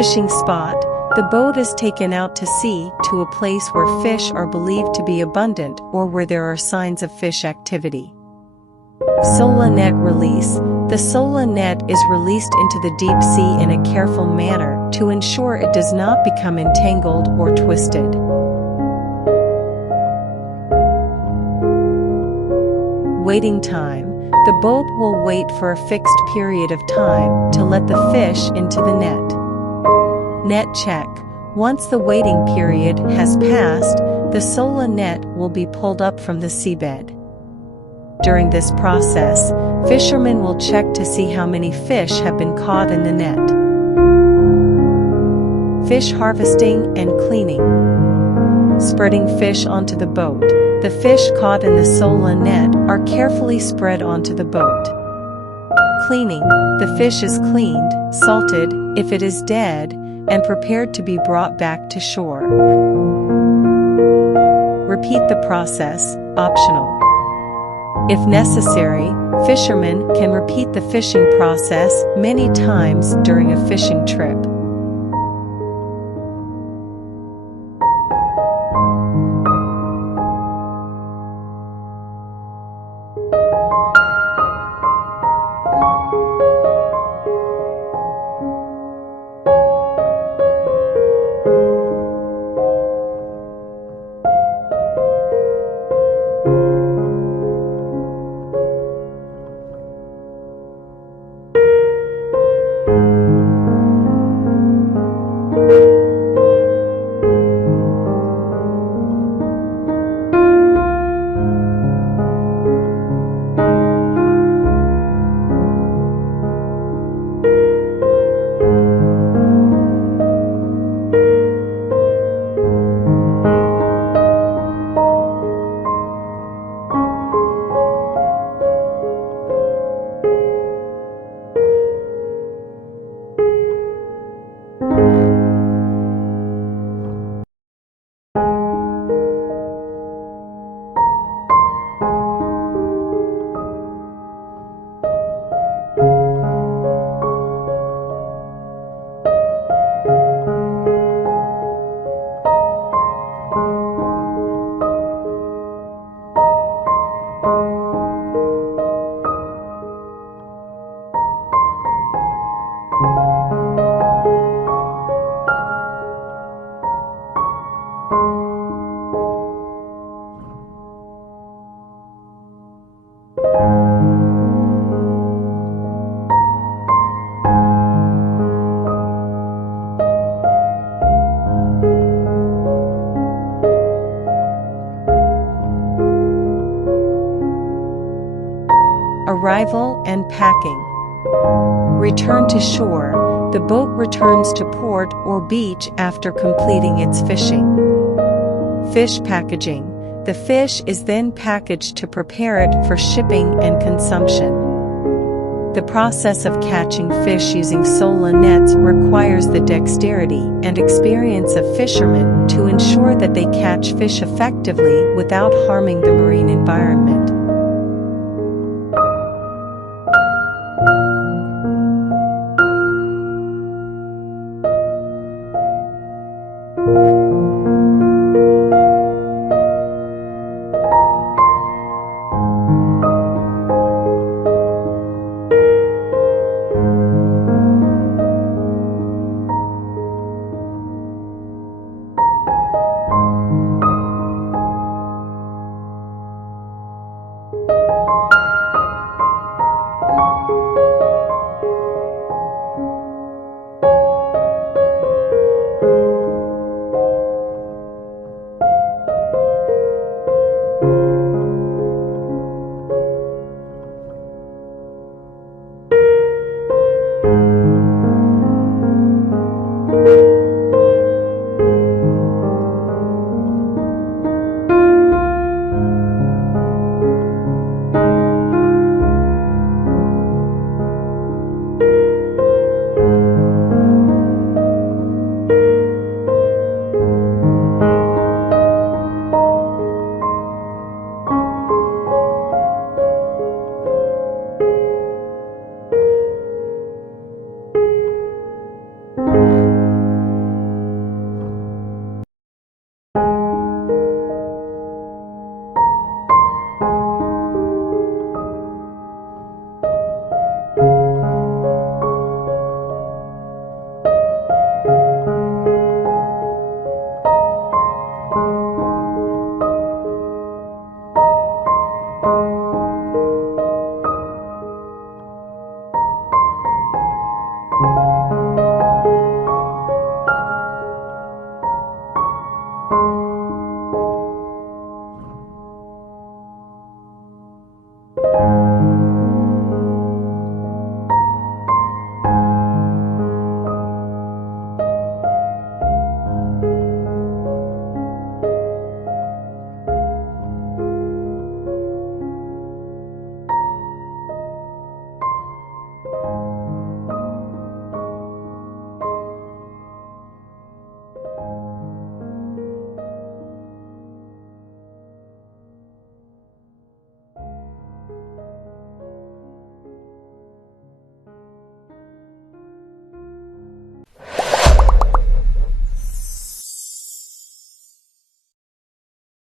Fishing spot. The boat is taken out to sea to a place where fish are believed to be abundant or where there are signs of fish activity. Sola net release. The sola net is released into the deep sea in a careful manner to ensure it does not become entangled or twisted. Waiting time. The boat will wait for a fixed period of time to let the fish into the net. Net check. Once the waiting period has passed, the sola net will be pulled up from the seabed. During this process, fishermen will check to see how many fish have been caught in the net. Fish harvesting and cleaning. Spreading fish onto the boat. The fish caught in the sola net are carefully spread onto the boat. Cleaning. The fish is cleaned, salted, if it is dead, and prepared to be brought back to shore. Repeat the process, optional. If necessary, fishermen can repeat the fishing process many times during a fishing trip. Arrival and packing. Return to shore. The boat returns to port or beach after completing its fishing. Fish packaging. The fish is then packaged to prepare it for shipping and consumption. The process of catching fish using sola nets requires the dexterity and experience of fishermen to ensure that they catch fish effectively without harming the marine environment.